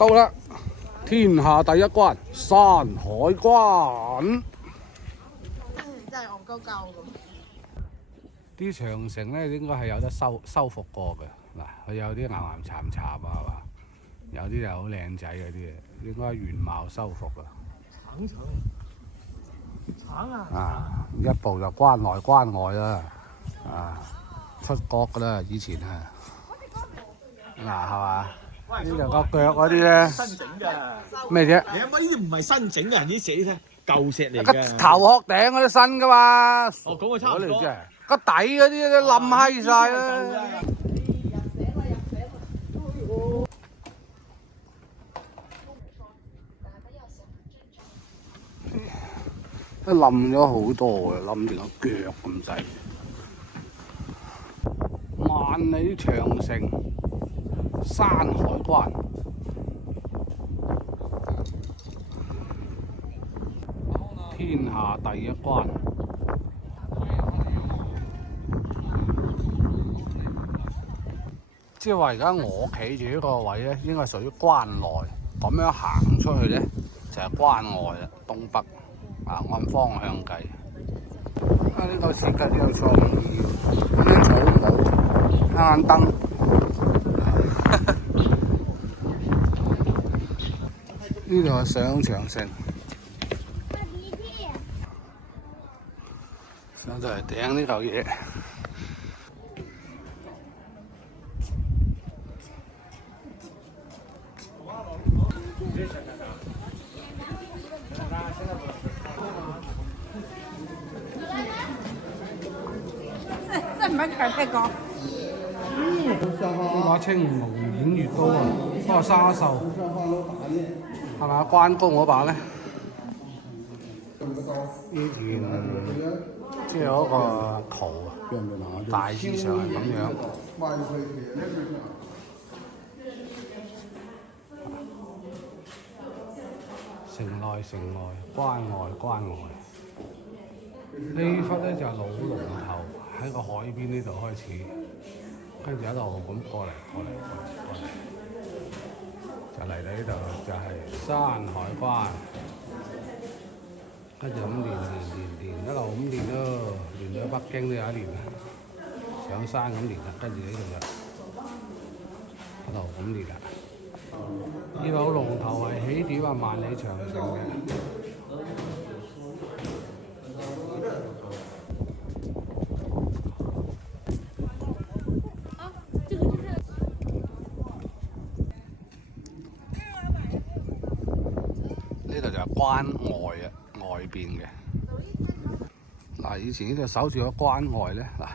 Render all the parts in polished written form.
到啦！天下第一關山海關。真係戇鳩鳩咁。啲長城咧應該係有得修復過嘅。嗱，佢有啲岩岩巉巉啊嘛，有啲就好靚仔嗰啲嘅，應該原貌修復啊。橙啊！啊，一步就關內關外啦，啊，出國噶啦，以前啊，嗱係嘛？呢就個腳嗰啲咧，新整㗎。咩啫？你有冇呢啲唔係新整嘅？呢啲石你睇舊石嚟個嘅。頭殼頂嗰啲新噶嘛？哦，咁啊差唔多。個底嗰啲都冧閪晒啦。都冧咗好多嘅，冧住個腳咁滯。萬里長城山海關，天下第一關。即係話而家我企住呢個位咧，應該係屬於關內。咁樣行出去咧，就係關外啦，東北。啊，按方向計。啊，呢個設計都有創意，咁樣草帽，啱燈。呢度係上長城，上到嚟頂呢嚿嘢。真唔係強迫講。呢把青龍偃月刀啊，不過生得銹，係咪關公嗰把咧？呢件即係嗰個圖啊，大致上係咁樣。城內城外，關外關外。呢忽咧就係老龍頭喺個海邊呢度開始，跟住一路咁過嚟，就嚟到呢度就係山海關，跟住咁練，一路咁練咯，練到北京都有一年啦，上山咁練啦，跟住呢度就一路咁練啦。呢老龍頭係起點啊，萬里長城嘅。呢度就係關外啊，外邊嘅。嗱，以前呢度守住個關外咧，嗱，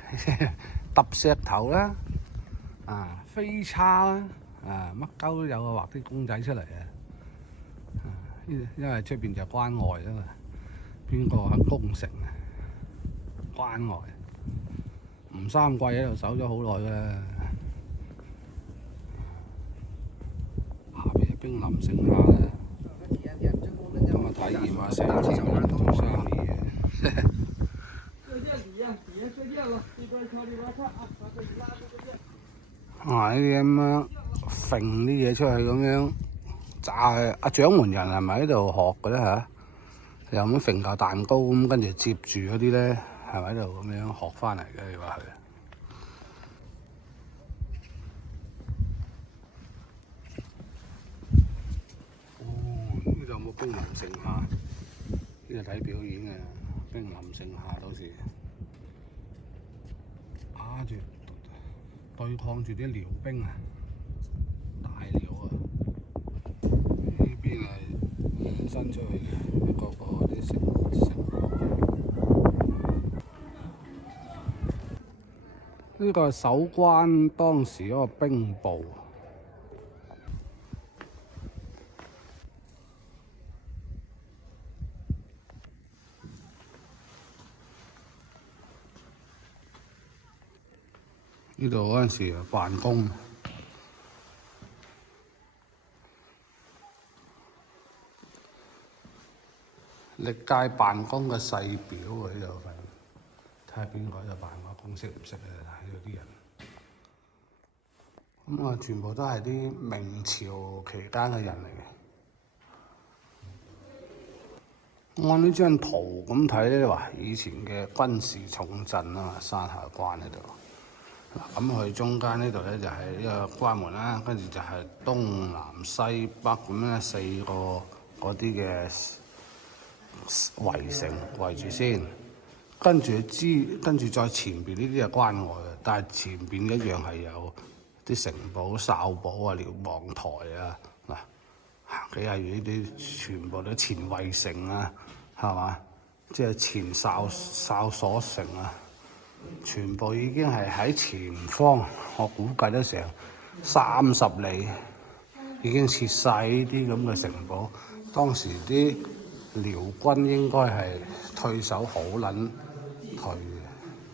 揼石頭啦，啊，飛叉啦，啊，乜鳩都有啊，畫啲公仔出嚟啊。因為出邊就係關外啊嘛，邊個肯攻城啊？關外，吳三桂喺度守咗好耐㗎啦。下邊係兵臨城下啦。咁啊，體驗下成次做生意嘅。啊！呢啲咁樣揈啲嘢出去咁樣炸，阿掌門人係咪喺度學嘅咧嚇？又咁揈嚿蛋糕咁，跟住接住嗰啲咧，係咪喺度咁樣學翻嚟嘅？你話佢？呢度有冇兵臨城下？呢度睇表演嘅，兵臨城下到時打住對抗住啲遼兵啊，大遼啊！呢邊係延伸出去嘅，一個個啲城。呢個係守關當時嗰個兵部。呢度嗰陣時啊，辦公，歷屆辦公嘅細表喎，呢度份，睇下邊個喺度辦個公，識唔識啊？呢度啲人，咁啊，全部都係啲明朝期間嘅人嚟嘅。按呢張圖咁睇咧，話以前嘅軍事重鎮啊嘛，山下關喺度。嗱，咁佢中間呢度咧就係呢個關門啦，跟住就係東南西北咁咧4個嗰啲嘅圍城圍住先，跟住再前邊呢啲係關外嘅，但係前邊一樣係有啲城堡、哨堡啊、瞭望台啊，嗱，行幾下遠呢啲全部都前衛城啊，係嘛？即係前哨所城啊，全部已經係喺前方，我估計得成30里，已經設晒呢啲咁嘅城堡。當時啲遼軍應該係退守好撚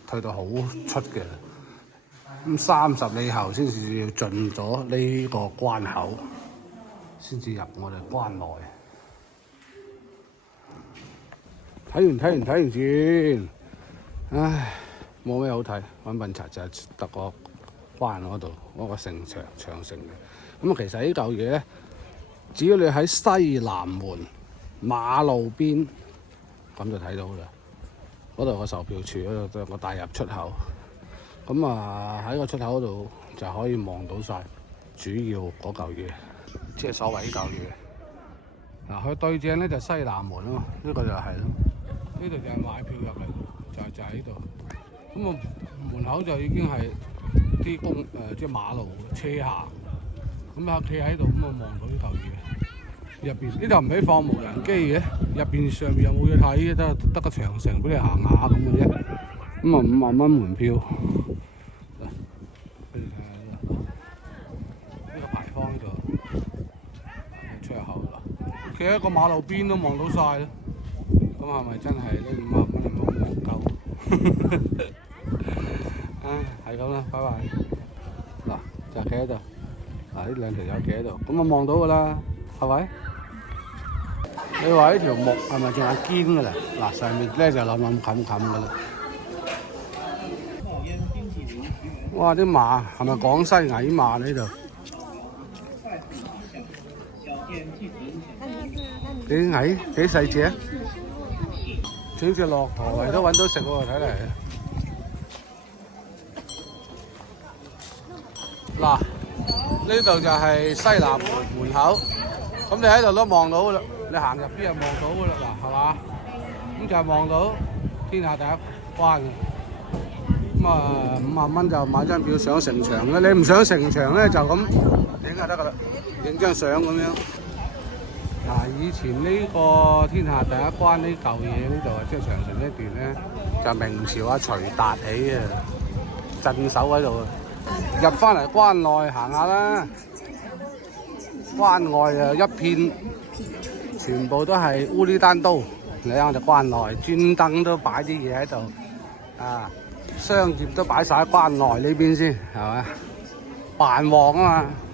退到好出嘅。咁30里後先至要進咗呢個關口，先至入我哋關內。睇完轉，唉，冇咩好睇，揾笨柒就係得個關嗰度嗰個城牆長城嘅。咁其實呢嚿嘢咧，只要你喺西南門馬路邊，咁就睇到啦。嗰度個售票處嗰度有個大入出口。咁啊喺個出口度就可以望到晒主要嗰嚿嘢，即係所謂呢嚿嘢。嗱，佢對正咧就西南門咯，呢個就係咯，呢度就係買票入嚟，就喺呢度。咁啊門口就已經係啲即係馬路車行，咁啊企喺度咁啊望到呢嚿嘢。入邊呢度唔俾放無人機嘅，入邊上面又冇嘢睇，得個長城俾你行下咁嘅啫。咁啊5萬蚊門票。呢個牌坊呢度出入口啦，企喺個馬路邊都望到晒啦。咁係咪真係呢5萬蚊係冇望夠？唉，係咁啦，拜拜。嗱，就企喺度，嗱呢兩條友企喺度，咁啊望到㗎啦，係咪？你話呢條木係咪仲係堅㗎啦？嗱，上面咧就冧冚㗎啦。哇！啲馬係咪廣西矮馬呢度？幾矮幾細隻？整隻駱駝嚟都揾到食喎，睇嚟。嗱，呢度就係西南門口，咁你喺度都望到噶啦，你行入邊就望到噶啦，嗱係嘛？咁就係望到天下第一關嘅。咁啊5萬蚊就買張票上城牆啦，你唔上城牆咧就咁影就得噶啦，影張相咁樣。嗱，以前呢個天下第一關呢嚿嘢呢度啊，即係長城呢段咧，就明朝阿徐達起啊，鎮守喺度。入翻嚟關內行下啦，關外啊一片全部都係烏哩單刀，你睇我哋關內專登都擺啲嘢喺度啊，商業都擺晒喺關內呢邊先係咪？扮旺啊嘛〜